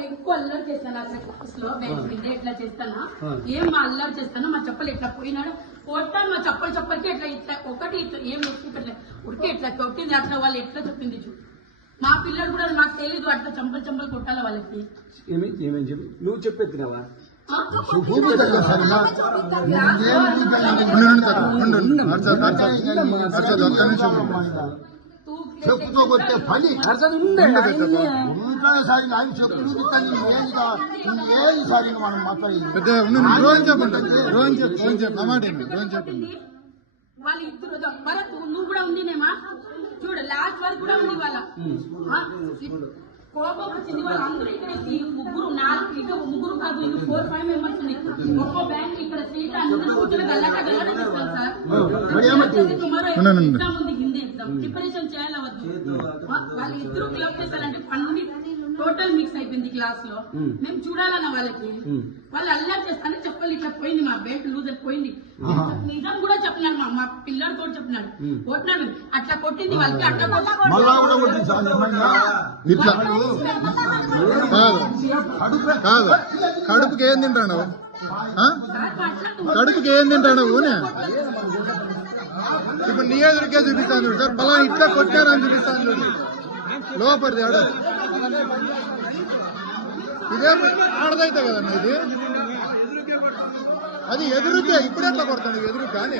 ఎక్కువ అల్లరి చేస్తాను అసలు క్లాస్లో ఎట్లా చేస్తానా. ఏం మా అల్లరి చేస్తాను మా చెప్పలు ఎట్లా పోయినాడు కొట్టాను మా చెప్పలు చెప్పలకి ఎట్లా ఇట్లా ఒకటి ఇట్లా ఏం ఇట్లా ఉడికి ఇట్లా కొట్టింది అట్లా వాళ్ళు ఎట్లా చెప్పింది చూడు మా పిల్లలు కూడా నాకు తెలీదు అట్లా చంపలు చంపలు కొట్టాలి వాళ్ళకి ఏమి చెప్పి నువ్వు చెప్పెత్తినావా. ఉండు, చెప్పుతో కొట్టే పని. ఉంటాడు సార్ ఆయన చెప్పులు ఏది సార్ మనం మాట్లాడేది వాళ్ళ ఇద్దరు భరత్ నువ్వు కూడా ఉందినేమా చూడు లాస్ట్ వరకు కూడా ఉంది వాళ్ళ కోపం వచ్చింది వాళ్ళందరూ ఇక్కడ ముగ్గురు నాలుగు ఇక ముగ్గురు కాదు ఇంక ఫోర్ ఫైవ్ మెంబర్స్ ఉంది ఒక్కో బ్యాంక్ ఇక్కడ సీట్ అందరూ కూర్చొని గల్లట గల్లట చేస్తారు సార్. మరి ఏమంటే? టుమారో ఉండండి, ఉండండి. ఎగ్జామ్ ఉంది హిందీ ఎగ్జామ్ ప్రిపరేషన్ చేయాలి వద్దు ఆ, వాళ్ళు ఇద్దరు క్లబ్ చేస్తారంటే పన్నుని టోటల్ మిక్స్ అయిపోయింది క్లాస్లో మేము చూడాలన్న వాళ్ళకి. వాళ్ళు అల్లరి చేస్తానే చెప్పాలి ఇట్లా పోయింది మా బెల్ట్ లూజర్ పోయింది. నిజం కూడా చెప్పినాడు మా మా పిల్లడు కూడా చెప్పినాడు. కొట్టినాడు. అట్లా కొట్టింది వాళ్ళకి అట్లా కాదు. కడుపుకి ఏం తింటాడు. కడుపుకి ఏం తింటాడు ఊనే ఇప్పుడు నీ ఎదురుకే చూపిస్తాను చూడు. సార్ పలా ఇట్లా కొట్టారని చూపిస్తాను చూడు. లోపలిది ఆడ. ఇదే ఆడదైతే కదన్నా ఇది? అది ఎదురుకే ఇప్పుడు ఎట్లా కొడతాను ఎదురు కానీ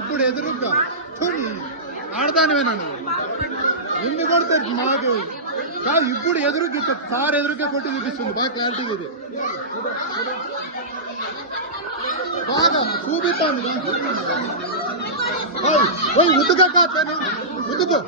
ఇప్పుడు ఎదురుగా ఆడదానివేనా నువ్వు? ఎన్ని కొడతారు మాకు. కాదు ఇప్పుడు ఎదురుకి సార్ ఎదురుకే కొట్టి చూపిస్తుంది. బాగా క్లారిటీ ఇది. బాగా చూపిస్తాను ఓయ్ ఉతుక కాదు ఉతుకు